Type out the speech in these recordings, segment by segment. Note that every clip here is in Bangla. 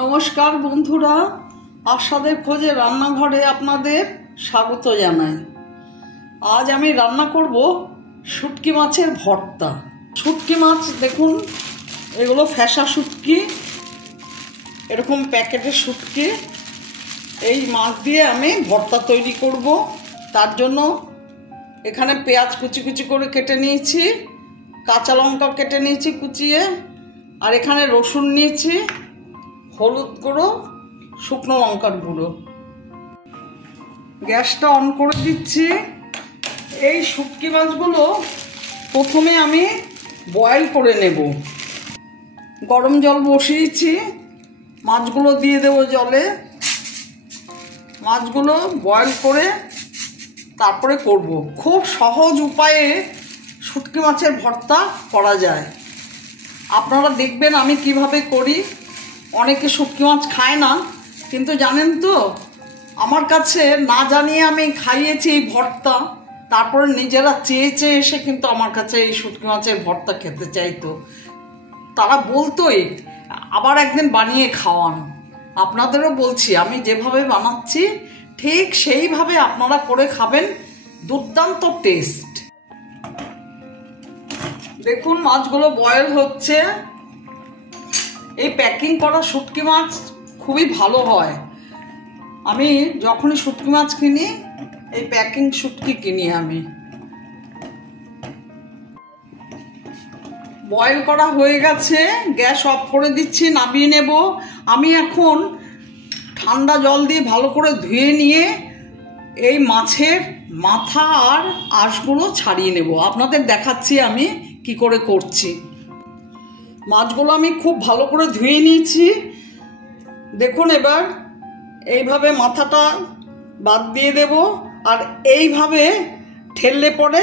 নমস্কার বন্ধুরা, আশাদের খোঁজে রান্নাঘরে আপনাদের স্বাগত জানাই। আজ আমি রান্না করব শুটকি মাছের ভর্তা। শুটকি মাছ দেখুন, এগুলো ফ্যাসা শুটকি, এরকম প্যাকেটের শুটকি। এই মাছ দিয়ে আমি ভর্তা তৈরি করব। তার জন্য এখানে পেঁয়াজ কুচি কুচি করে কেটে নিয়েছি, কাঁচা লঙ্কা কেটে নিয়েছি কুচিয়ে, আর এখানে রসুন নিয়েছি, হলুদ গুঁড়ো, শুকনো লঙ্কার গুঁড়ো। গ্যাসটা অন করে দিচ্ছি। এই শুটকি মাছগুলো প্রথমে আমি বয়েল করে নেব। গরম জল বসিয়েছি, মাছগুলো দিয়ে দেব জলে। মাছগুলো বয়েল করে তারপরে করব। খুব সহজ উপায়ে শুটকি মাছের ভর্তা করা যায়। আপনারা দেখবেন আমি কিভাবে করি। অনেকে শুটকি মাছ খায় না, কিন্তু জানেন তো, আমার কাছে না জানিয়ে আমি খাইয়েছি এই ভর্তা। তারপরে নিজেরা চেয়ে চেয়ে এসে কিন্তু আমার কাছে এই শুটকি মাছের ভর্তা খেতে চাইতো। তারা বলতোই আবার একদিন বানিয়ে খাওয়ান। আপনাদেরও বলছি, আমি যেভাবে বানাচ্ছি ঠিক সেইভাবে আপনারা করে খাবেন, দুর্দান্ত টেস্ট। দেখুন মাছগুলো বয়েল হচ্ছে। এই প্যাকিং করা শুটকি মাছ খুবই ভালো হয়। আমি যখনই শুটকি মাছ কিনি, এই প্যাকিং শুটকি কিনি আমি। বয়েল করা হয়ে গেছে, গ্যাস অফ করে দিচ্ছি, নামিয়ে নেব। আমি এখন ঠান্ডা জল দিয়ে ভালো করে ধুয়ে নিয়ে এই মাছের মাথা আর আঁশগুলো ছাড়িয়ে নেব। আপনাদের দেখাচ্ছি আমি কি করে করছি। মাছগুলো আমি খুব ভালো করে ধুয়ে নিয়েছি। দেখুন, এবার এইভাবে মাথাটা বাদ দিয়ে দেব, আর এইভাবে ঠেললে পরে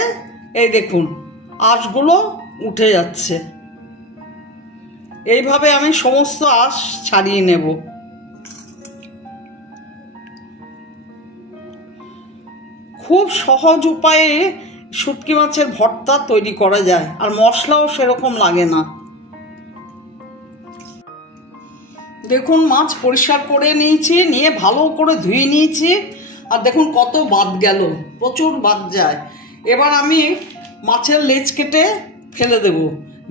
এই দেখুন আঁশগুলো উঠে যাচ্ছে। এইভাবে আমি সমস্ত আঁশ ছাড়িয়ে নেব। খুব সহজ উপায়ে শুটকি মাছের ভর্তা তৈরি করা যায়, আর মশলাও সেরকম লাগে না। দেখুন মাছ পরিষ্কার করে নিয়েছি, নিয়ে ভালো করে ধুয়ে নিয়েছি। আর দেখুন কত বাদ গেল, প্রচুর বাদ যায়। এবার আমি মাছের লেজ কেটে ফেলে দেব,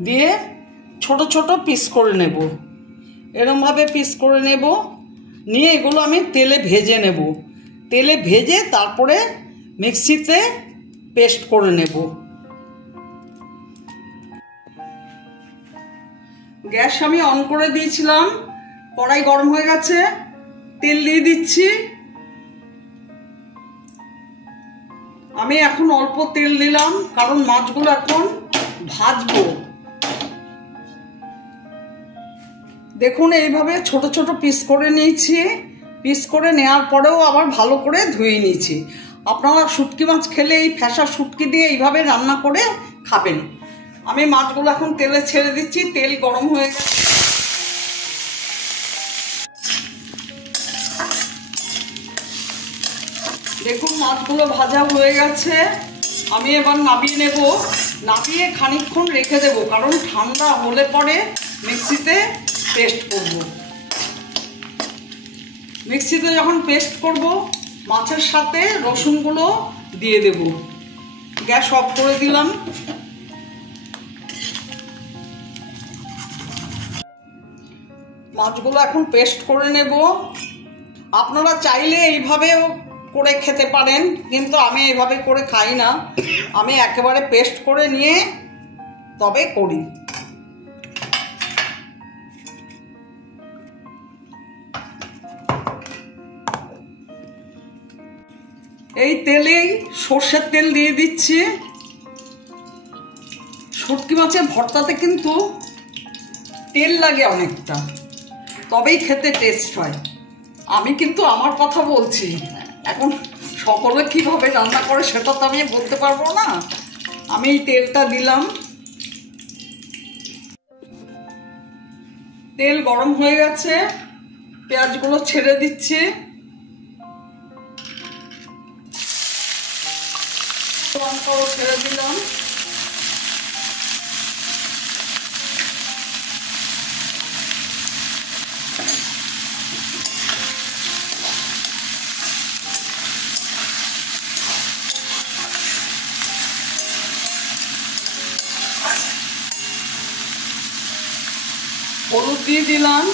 দিয়ে ছোট ছোট পিস করে নেব। এরকমভাবে পিস করে নেব, নিয়ে এগুলো আমি তেলে ভেজে নেব। তেলে ভেজে তারপরে মিক্সিতে পেস্ট করে নেব। গ্যাস আমি অন করে দিয়েছিলাম, কড়াই গরম হয়ে গেছে, তেল দিয়ে দিচ্ছি। আমি এখন অল্প তেল দিলাম, কারণ মাছগুলো এখন ভাজবো। দেখুন এইভাবে ছোট ছোট পিস করে নিয়েছি। পিস করে নেওয়ার পরেও আবার ভালো করে ধুয়ে নিয়েছি। আপনারা শুটকি মাছ খেলে এই ফ্যাসা শুটকি দিয়ে এইভাবে রান্না করে খাবেন। আমি মাছগুলো এখন তেলে ছেড়ে দিচ্ছি। তেল গরম হয়ে গেছে। দেখুন মাছগুলো ভাজা হয়ে গেছে। আমি এবার নামিয়ে নেব। নামিয়ে খানিকক্ষণ রেখে দেব, কারণ ঠান্ডা হলে পরে মিক্সিতে পেস্ট করব। মিক্সিতে যখন পেস্ট করব, মাছের সাথে রসুনগুলো দিয়ে দেব। গ্যাস অফ করে দিলাম। মাছগুলো এখন পেস্ট করে নেব। আপনারা চাইলে এইভাবেও করে খেতে পারেন, কিন্তু আমি এইভাবে করে খাই না। আমি একেবারে পেস্ট করে নিয়ে তবে করি। এই তেলেই সর্ষের তেল দিয়ে দিচ্ছি। শুটকি মাছের ভর্তাতে কিন্তু তেল লাগে অনেকটা, তবেই খেতে টেস্ট হয়। আমি কিন্তু আমার কথা বলছি, এখন সকলে কীভাবে রান্না করে সেটা তো আমি বলতে পারবো না। আমি এই তেলটা দিলাম। তেল গরম হয়ে গেছে, পেঁয়াজগুলো ছেড়ে দিচ্ছি। লঙ্কাও ছেড়ে দিলাম। দিয়ে দিলাম,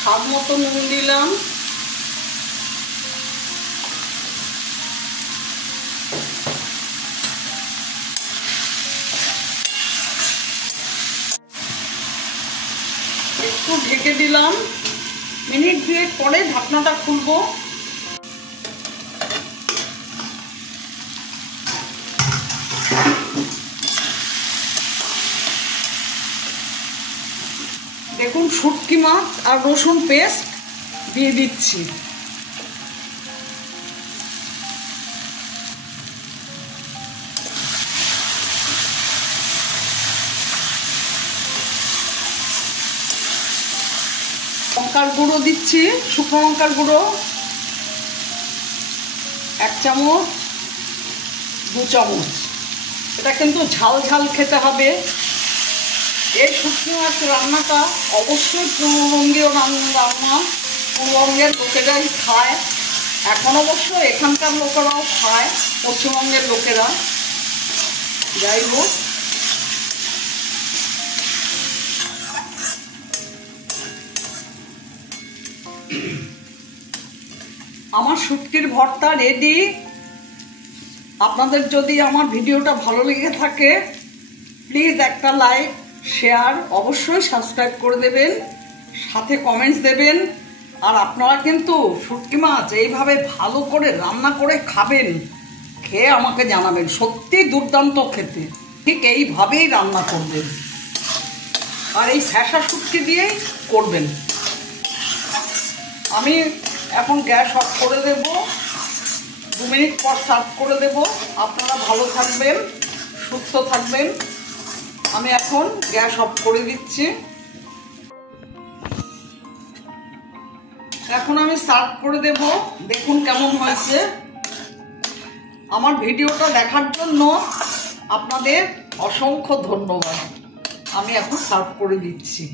স্বাদ মতো নুন দিলাম, একটু ঢেকে দিলাম, মিনিট দুয়েক পরে ঢাকনাটা খুলবো। দেখুন শুটকি মাছ আর রসুন পেস্ট দিয়ে দিচ্ছি। লঙ্কার গুঁড়ো দিচ্ছি, শুকনো লঙ্কার গুঁড়ো 1 চামচ 2 চামচ। এটা কিন্তু ঝাল ঝাল খেতে হবে। এই শুটকি মাছ রান্নাটা অবশ্যই পূর্ববঙ্গীয় রান্না, পূর্ববঙ্গের লোকেরাই খায়। এখন অবশ্য এখানকার লোকেরাও খায়, পশ্চিমবঙ্গের লোকেরা। যাই হোক, আমার শুটকির ভর্তা রেডি। আপনাদের যদি আমার ভিডিওটা ভালো লেগে থাকে প্লিজ একটা লাইক, শেয়ার, অবশ্যই সাবস্ক্রাইব করে দেবেন, সাথে কমেন্টস দেবেন। আর আপনারা কিন্তু শুটকি মাছ এইভাবে ভালো করে রান্না করে খাবেন, খেয়ে আমাকে জানাবেন। সত্যি দুর্দান্ত খেতে, ঠিক এইভাবেই রান্না করবেন। আর এই ফ্যাসা শুটকি দিয়েই করবেন। আমি এখন গ্যাস অফ করে দেব, 2 মিনিট পর সার্ভ করে দেব। আপনারা ভালো থাকবেন, সুস্থ থাকবেন। আমি এখন গ্যাস অফ করে দিচ্ছি। এখন আমি সার্ভ করে দেব। দেখুন কেমন হয়েছে। আমার ভিডিওটা দেখার জন্য আপনাদের অসংখ্য ধন্যবাদ। আমি এখন সার্ভ করে দিচ্ছি।